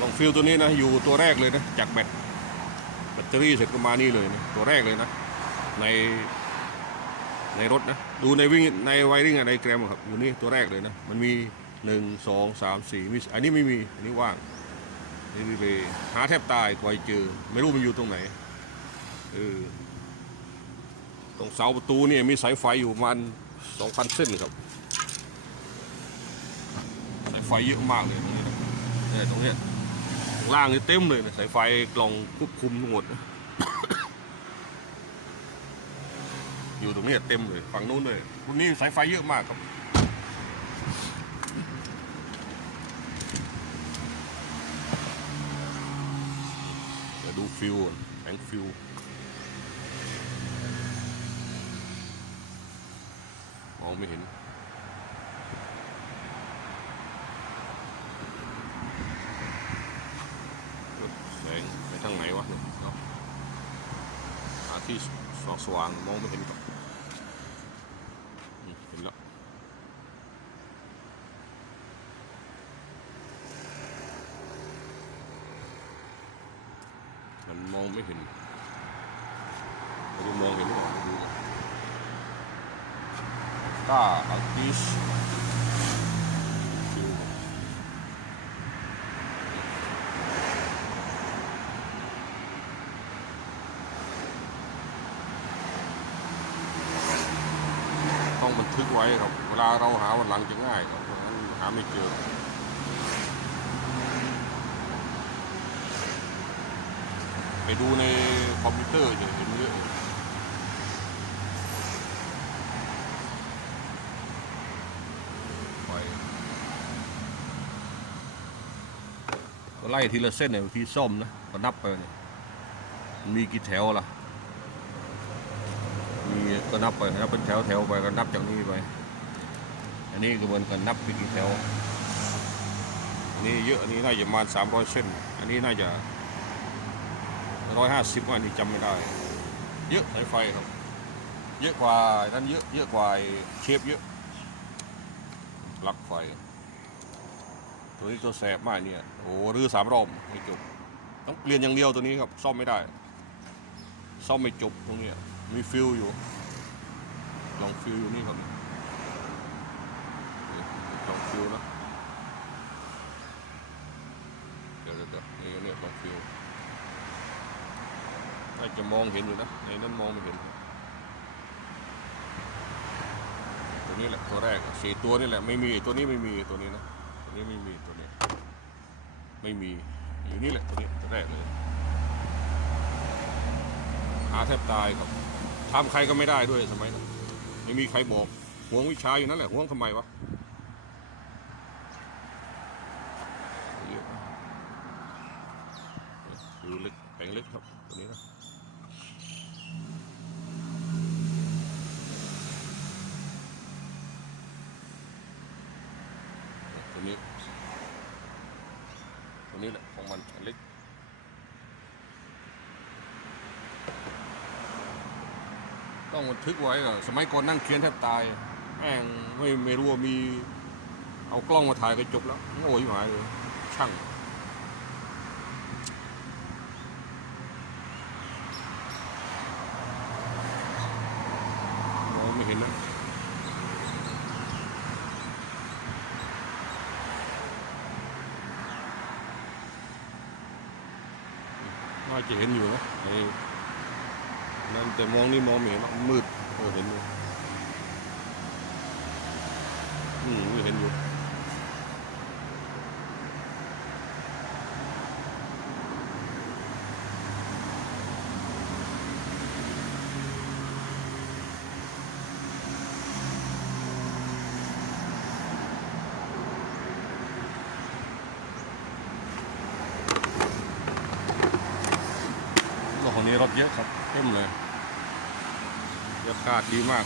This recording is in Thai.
ลองฟิลตัวนี้นะอยู่ตัวแรกเลยนะจากแบตแบตเตอรี่เสร็จก็มานี่เลยนะตัวแรกเลยนะในในรถนะดูในวิ่งในไวริ่งในแกรมครับอยู่นี่ตัวแรกเลยนะมันมีหนึ่งสองสามสี่มีอันนี้ไม่มีอันนี้ว่างนี่รีเลย์หาแทบตายกว่าจะเจอ ไม่รู้มันอยู่ตรงไหนเออตรงเสาประตูเนี่ยมีสายไฟอยู่ประมาณสองพันเส้นครับ สายไฟเยอะมากเลยนะ เนี่ยตรงเนี้ยล่างนี่เต็มเลยนะสายไฟกล่องควบคุมทั้งหมด อยู่ตรงเนี้ยเต็มเลยฝั่งนู้นเลยตรงนี้สายไฟเยอะมากครับเดี๋ยวดูฟิวก่อนแผงฟิวมองไม่เห็น แสงไปทางไหนวะเนี่ยเนาะหา ที่สว่างสว่างมองไม่เห็นก่อนเห็นแล้วมันมองไม่เห็นไม่รู้มองเห็นหรือเปล่าดูต้าอาร์ติสฟิว ต้องบัน ทึกไว้ครับ เวลาเราหาวันหลังจะง่ายครับเพราะงั้นหาไม่เจอไปดูในคอมพิวเตอร์จะเห็นเยอะไฟก็ไล่ทีละเส้นเนี่ยที่ซ่อมนะก็นับไปเนี่ยมีกี่แถวล่ะ มีก็นับไปนับเป็นแถวแถวไปก็นับจากนี้ไป อันนี้ก็เหมือนกันนับไปกี่แถวนนี้เยอะอันนี้น่าจะประมาณสามร้อยเส้น อันนี้น่าจะร้อยห้าสิบอันนี้จำไม่ได้ เยอะสายไฟครับ เยอะกว่านั้นเยอะเยอะกว่าเชฟเยอะปลั๊กไฟ ตัวนี้ตัวแสบมากเนี่ยโอ้หรื้อสามรอบไม่จบต้องเปลี่ยนอย่างเดียวตัวนี้ครับซ่อมไม่ได้ ซ่อมไม่จบตรงนี้ มีฟิลอยู่ ลองฟิลอยู่นี่ครับนี่ลองฟิลนะเดี๋ยวเดี๋ยวเดี๋ยวนี่เนี่ยลองฟิลน่าจะมองเห็นอยู่นะในนั้นมองไม่เห็น ตัวนี้แหละตัวแรกสี่ตัวนี่แหละไม่มีตัวนี้ไม่มีตัวนี้นะตัวนี้ไม่มีตัวนี้ ไม่มีอยู่นี่แหละตัวนี้ตัวแรกเลย หาแทบตายครับทำใครก็ไม่ได้ด้วยสมัยนั้นไม่มีใครบอกห่วงวิชาอยู่นั่นแหละห่วงทำไมวะเยอะดูเล็กแผงเล็กครับตัวนี้นะตัวนี้ตัวนี้แหละของมันเล็ก ต้องบันทึกไว้อะสมัยก่อนนั่งเขียนแทบตายแม่งไม่ไม่รู้ว่ามี เอากล้องมาถ่ายก็จบแล้วโง่ยิ่งหายเลยช่างมองไม่เห็นนะน่าจะเห็นอยู่นะไอ้ นั่นแต่มองนี่มองไม่เห็นมืดเออเห็นอยู่อืมเห็นอยู่ วันนี้รถเยอะครับเข้มเลยยอะขาดดีมาก